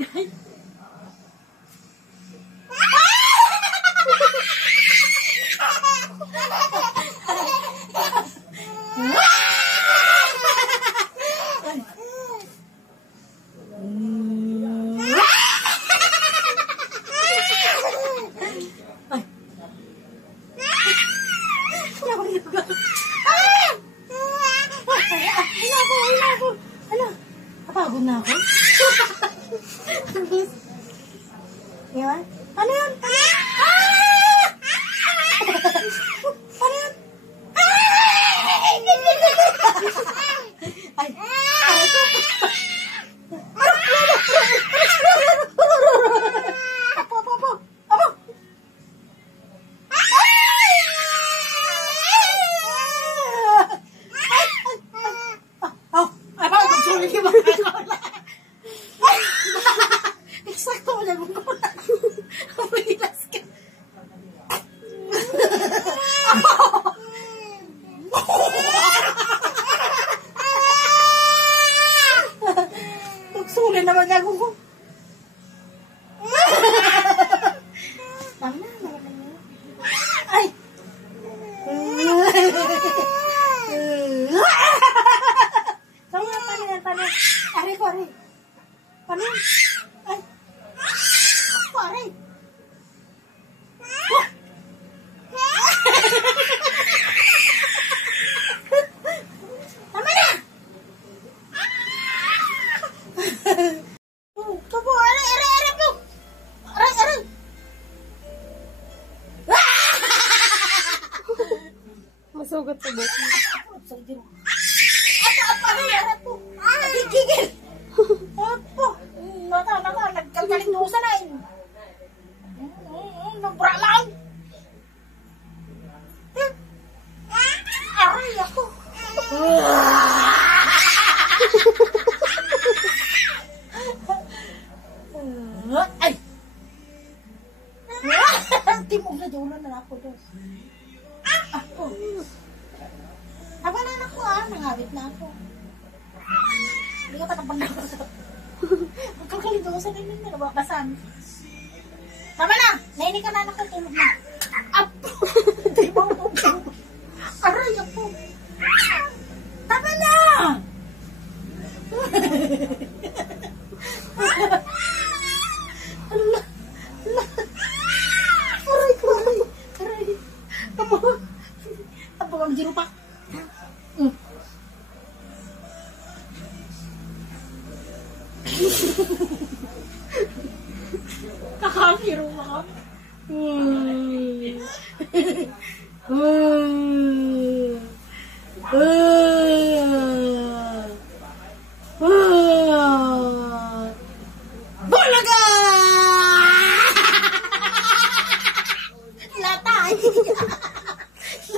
bagay. Napagod na ako. Yan. Ano yan? Ano yan? Ano yan? Ay. Apo, apo, apo. Apo. Eksakto mo lang ko na. Kapilas ka. Tuksulin naman niya ko. Tama na. Ay! Kaya, paano? Ari ko, ari. Paano? Ay! Pare! Tama na! Tubo, aray po! Aray! Masugat sa buko. Aray po! Gigil! Apo! Nagkalkalindusan na yun. Nabra lang. Aray ako. Ay! Timog na dulo na ako doon. Ako. Nabanan ako nangawit na ako. Hindi ka patapag na ako sa magkakalindusan na yun, nababasan. Tama na! Nainig ka na nakatulog na. Apo! Hindi mo ako. Aray ako. Tama na! Aray ko, aray. Tama ang girupak. Kakakiro ako. Bulaga! Latay!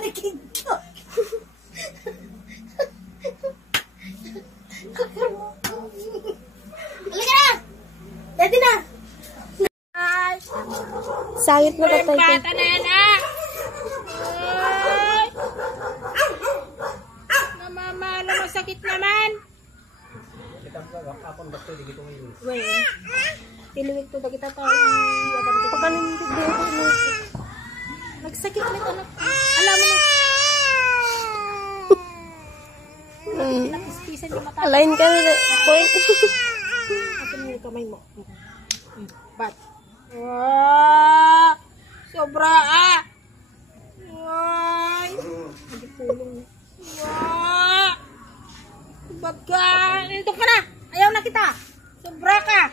Nakikita. Halika na! Dati na! Sangit na tatay ko. Bata na yan, ah! Ay! Namamalo, masakit naman! Well, tiliwik to kita tayo. Pagkanin hindi ako. Nagsakit na anak. Alam mo na. Nakispisan yung mata. Alain ka na. Point. Akin mo yung kamay mo. Bat. Sobra ah! Ay! Nagpulong. Baga! Nandito ka na! Ayaw na kita! Sobra ka!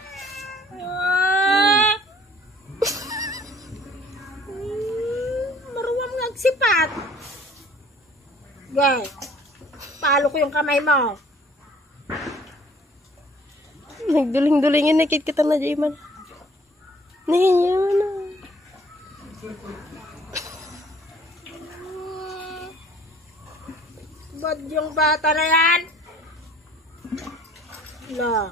Maruwang nagsipat! Gay! Palo ko yung kamay mo! Nagduling-dulingin. Nakit kita na, Jayman. Nahinyaman na. Ba't yung bata na yan? Wala.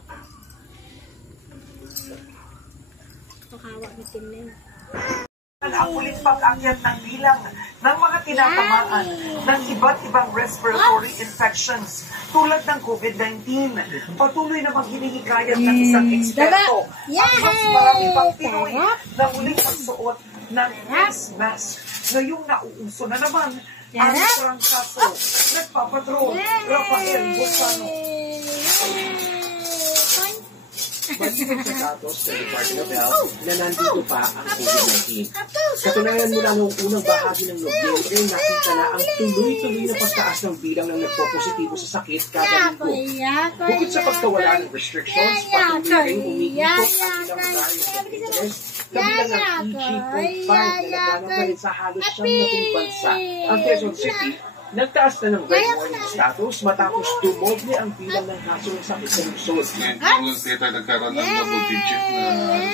Pakawa ni Tim na yun. ang muling pag-akyat ng bilang ng mga tinatamaan ng iba't ibang respiratory infections tulad ng COVID-19. Patuloy namang hinihikayat ng isang eksperto ang mas marami pang Pinoy na muling magsuot ng face mask. Ngayong nauuso na naman ang trangkaso. Nagpapatrol, Rafael Bosano. Maliban sa datos sa Department of Health na nandito pa ang COVID-19. Katunayan mula noong unang bahagi ng Nobyembre, nakita na ang tuloy-tuloy na pagtaas ng bilang ng nagpo-positibo sa sakit kada linggo. Bukod sa pagkawala ng restrictions, patuloy rin umiikot ang ilang various of interest kabilang ng EG.5 na naglanong pa rin sa halos 70 bansa. Ang Quezon City, nagtaas na ng red warning status matapos dumoble ang bilang ng kaso ng sakit sa lungsod. Ngayon lang tayo nagkaroon ng double digit na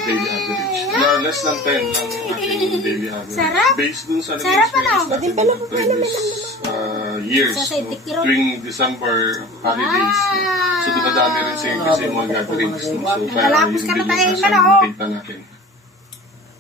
daily average. Na less than 10 ang ating daily average. Based dun sa nag-experience natin ng previous years, no? Tuwing December holidays. So dumadami rin kasi yung mga gatherings. No? So kaya yung bilis na nakita natin.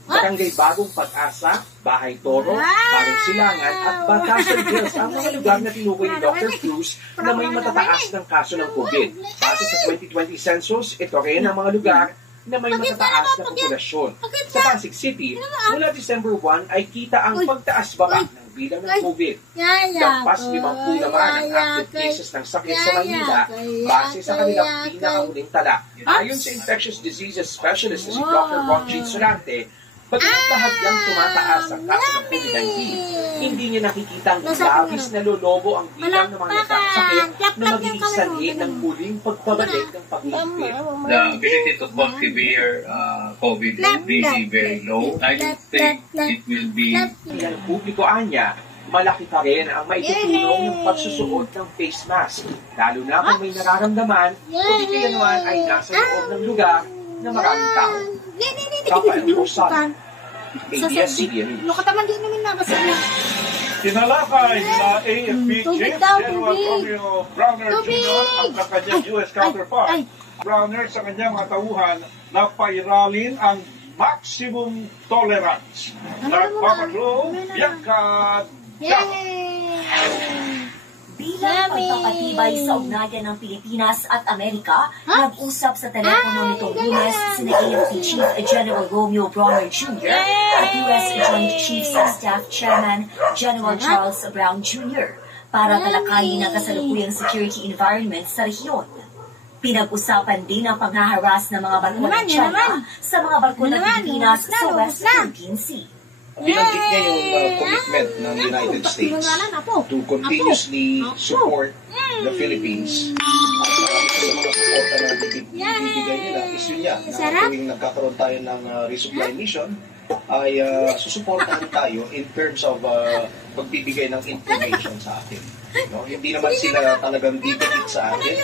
Barangay Bagong Pag-asa, Bahay Toro, Barong Silangan at Batasan Hills ang mga lugar na tinukoy ni Dr. Cruz na may matataas ng kaso ng COVID. Base sa 2020 census, ito rin ang mga lugar na may matataas na populasyon. Sa Pasig City, mula December 1 ay kita ang pagtaas-baba ng bilang ng COVID. Lagpas 50 naman ang active cases ng sakit sa Manila base sa kanilang pinakamuling tala. Ayon sa infectious diseases specialist na si Dr. Ronjin Solante, pagkat bahagyang tumataas ang kaso ng COVID-19, hindi niya nakikita ang labis na lolobo ang bilang ng mga nagkakasakit na magiging sanhi ng muling pagpabalik ng pag-iipit. The ability to cause severe COVID will be very low. I don't think it will be... Ilang publiko anya, malaki pa rin ang maitutulong ng pagsusuot ng face mask, lalo na kung may nararamdaman o di kaya naman ay nasa loob ng lugar na maraming tao. Rafael Bosano, ABS-CBN News. Lukataman din namin nabasa niya. Tinalakay na AFP Chief daw, General tubig. Romeo Browner Jr. ang kanyang US counterpart. Browner sa kanyang mga tauhan na pairalin ang maximum tolerance. Nagpapatrol, Bianca Bilang pagpapatibay sa ugnayan ng Pilipinas at Amerika, nag-usap sa telepono nitong Lunes sina AFP Chief General Romeo Browner Jr. at US Joint Chiefs of Staff Chairman General Charles Brown Jr. para talakayin ang kasalukuyang security environment sa rehiyon. Pinag-usapan din ang panghaharas ng mga barko ng China sa mga barko ng Pilipinas sa West Philippine Sea. Binanggit niya yung commitment ng United States to continuously support the Philippines. Sa mga suporta na bibigay nila is yun yan. Na tuwing nagkakaroon tayo ng resupply mission, ay susuportahan tayo in terms of pagbibigay ng information sa atin. No? Hindi naman sila talagang bibigit sa atin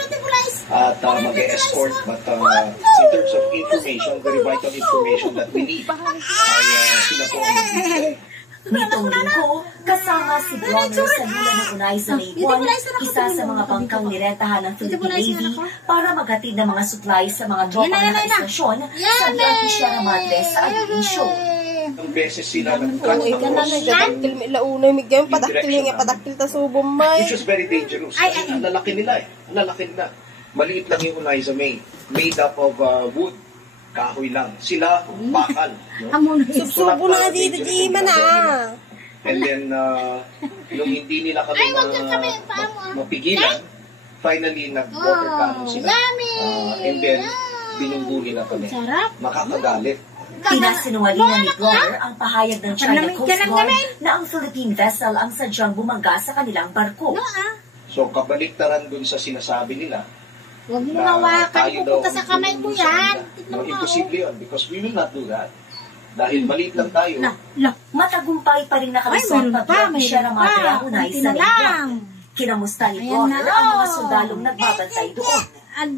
at mag-escort, but in terms of information, very vital information that we need, ay sila po ang magbibigay. Nitong linggo, kasama si Browner sa lula ng Unay sa May 1, isa sa mga bangkang nirentahan ng Philippine Navy para maghatid ng mga supply sa mga tropang naka-istasyon sa BRP Sierra Madre sa Aguilin Show. Ang beses sila nag-cut Uy, ka na nagdadaktil may launay. May ganyan padaktil nga padaktil ta subong may. Which is very dangerous. Ang lalaki nila Ang lalaki nila. Maliit lang yung Unay sa May. Made up of wood. Kahoy lang. Sila, bakal. No? Subo na nga dito, Jima na. And then, nung hindi nila kami mapigilan, finally, nag-water cannon sila. And then, binunggo nila kami. Makakagalit. Pinasinungalingan ni Browner ang pahayag ng China Coast Guard na ang Philippine vessel ang sadyang bumangga sa kanilang barko. So, kabaliktaran dun sa sinasabi nila, Huwag mo hawakan, pupunta sa kamay mo yan. No, imposible yun because we will not do that. Dahil maliit lang tayo. Matagumpay pa rin nakalusot na BRP Sierra Madre ang Unay sa May 1. Kinamusta ni Browner ang mga sundalong nagbabantay doon.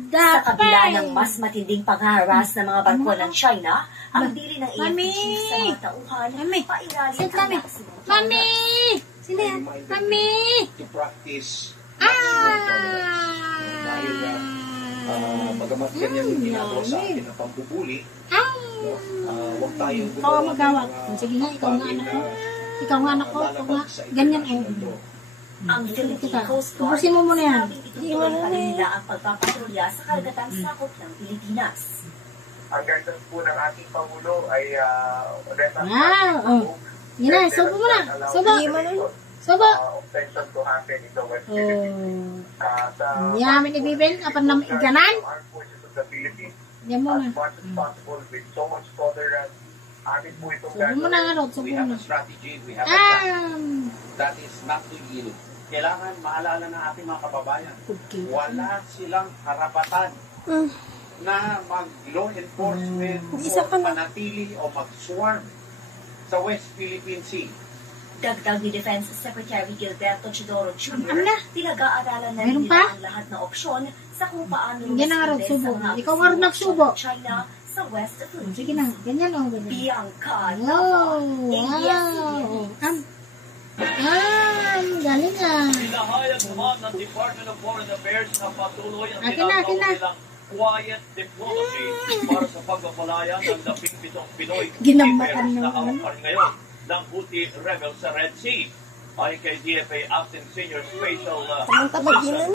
Sa kabila ng mas matinding panghaharas ng mga barko ng China, ang dili ng AFP Chief sa mga tauhan, pairalit ang maximum tolerance. Sino yan? Mami! To practice maximum tolerance. Dahil Bagamat ganyan yung ginagawa sa atin na pambubuli, no? Huwag tayong Ikaw ang magawa. Sige nga, ikaw nga anak ko. Ikaw nga anak ko. Ikaw nga. Ganyan oh. Ang Philippine Coast Guard Ubusin mo muna yan. itutuloy pa rin nila ang pagpapatrolya sa karagatang sakop ng Pilipinas. Ang guidance po ng ating Pangulo ay Oh. Yan na, subo mo na. Subo. Subo. obsession to happen in the West Oh. Philippines. Yamin ibibin, apan na ganan. Armed Forces of the Philippines, Yan mo as na. much as possible with so much tolerance, amin po itong Subo mo na nga, Rod. Subo we mo have na. a strategy, we have a plan. Ah. That is not to yield. Kailangan maalala ng ating mga kababayan, wala silang karapatan na mag-law enforcement o manatili o mag-swarm sa West Philippine Sea. Dagdag ni Defense Secretary Gilberto Chodoro Jr., Ano? pinag-aaralan na Meron nila pa? ang lahat ng opsyon sa kung paano Yan na nga, Rod. lumisipin Subo. sa mga Ikaw nga, Rod, nagsubo. China sa West Philippines. Sige na, ganyan oh. Ganyan. Bianca Wow. ABS-CBN. Galing ah. Pinahayag naman ng Department of Foreign Affairs na patuloy ang Akin na. nilang quiet diplomacy para sa pagpapalaya ng 17 Pinoy Ginambatan seafarers na naman. hawak pa rin ngayon ng Houthi rebels sa Red Sea. Ayon kay DFA Acting Senior Special Tabaginan.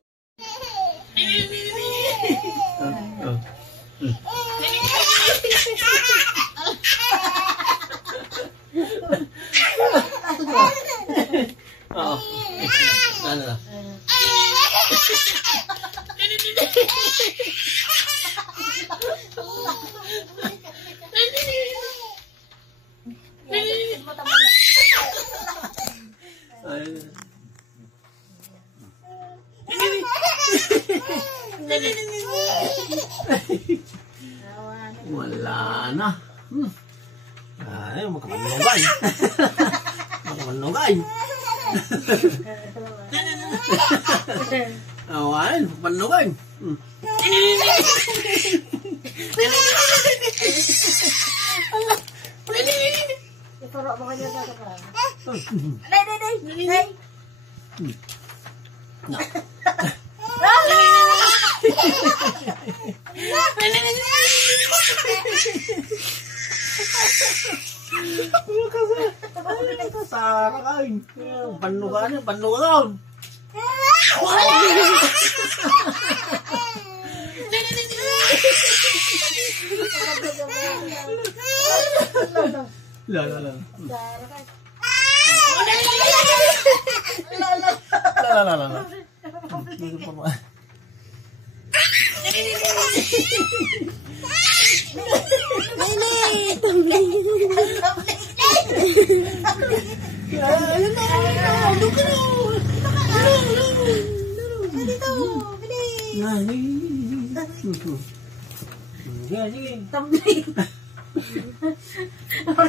Wala na. Ay, makamanugay. Makamanugay. Awan, panugay. Ituro mo kayo sa ka. Kasarakan. Panugan, panugan. La la la. La la la la.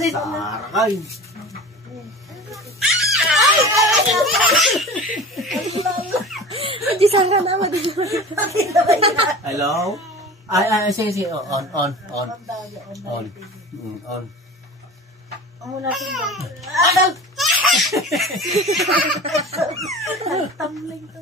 Sarakay. Disangka na mo. Hello? Ay, sige. On. On. Ang muna sila. Tamling to.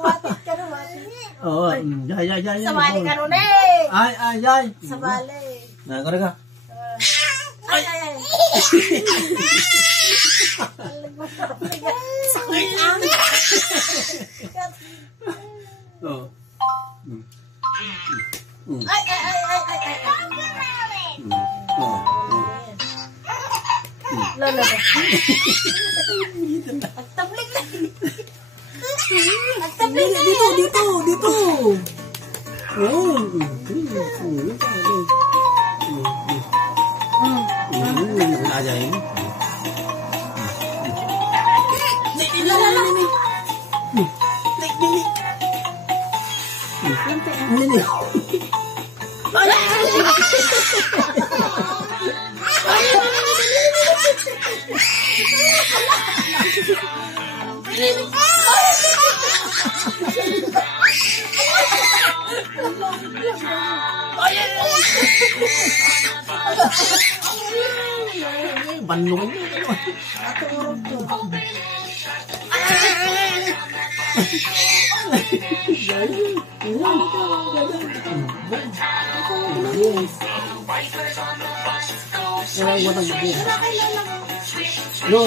Watit ka na, watit. Oh, ya. Sabali ka nun eh. Ay. Sabali. Nagkara ka. Ay. Sakit ang. Oh. Ay. Lolo. Agtabling na. Agtabling na. Dito. Ajaib. Bandungan niyo. No.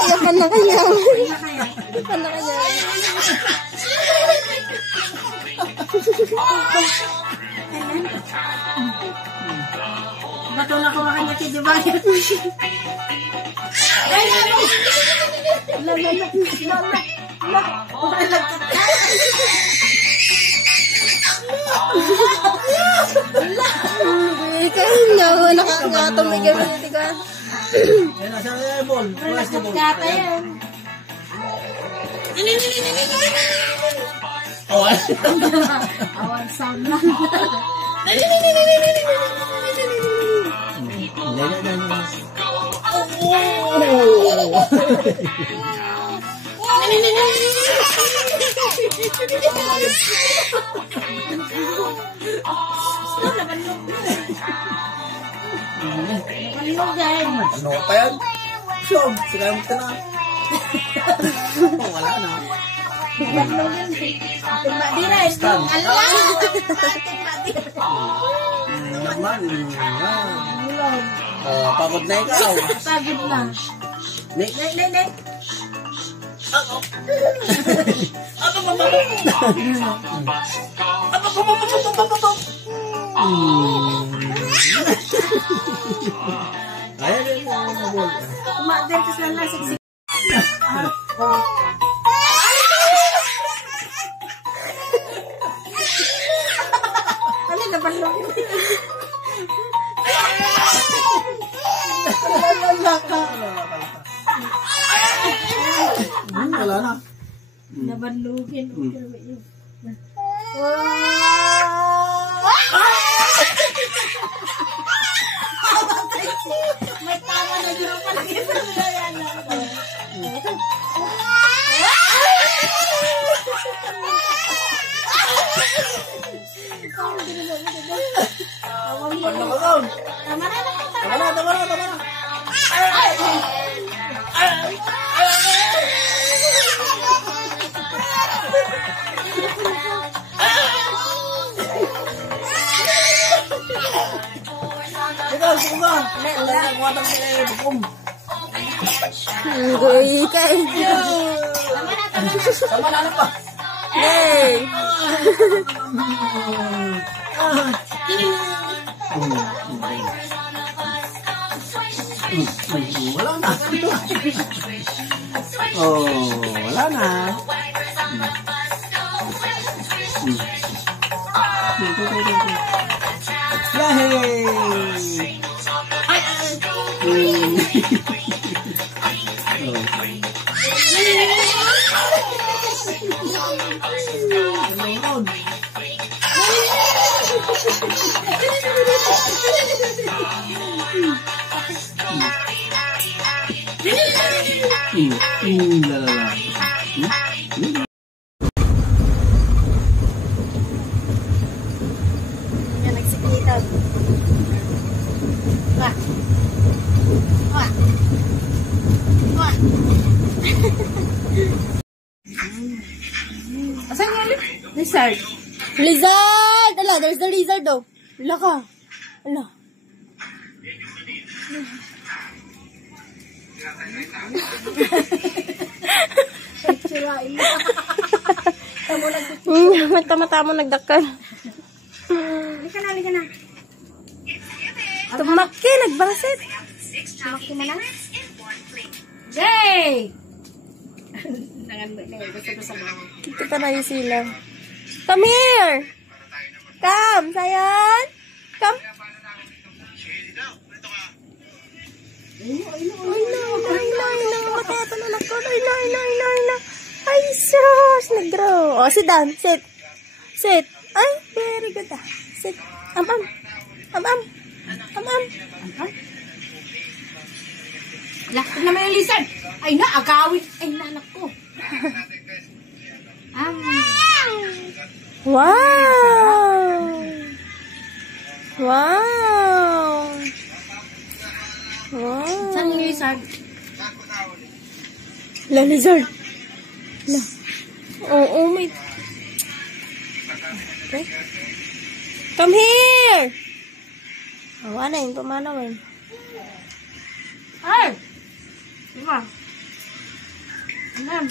Iyakan na kanya. Iyakan na kanya. Bato na kumakan niya si Dubai. Ikaw na nakakatong may gawin ka. Yan na siya ball. Kata yan. Oh, Awan sound na. Ano pa yan? Siyog, sila mo na. Wala na. Naman. Pagod na ikaw. Pagod na. Nick. Ayan na bol. Kumader ka sila siksi. Ano na ba lang? Wala na. Nabanlugin. May tama na dito palagi sa yan. Tama na. Goy kay. Tama na pa. Yay. Wala na. Oh, wala na. Yan, nagsikitan. Asan yung lizard? Lizard! Ala, there's the lizard though. Ala ka. Ala. Sirain mo. Mata-mata mo nagdakal. Halika na. Tumaki, nagbasit. Tumaki mo na? Yay! Nanganbay na yun. Gusto ko sa mga. Dito ka na yung sila. Come here! Come, Sayan! Come! Matay ito na anak ko. Ay, sus. Nag-grow. Sit down. Sit. Ay, very good ah. Sit. Am. Lakad naman yung lizard. Ay na, agawin. Ay na, anak ko. Wow. Saan yung lizard? La, lizard. La. Oh, my. Okay. Come here. Ano yung pumanaw eh. Ay! Diba? Alam.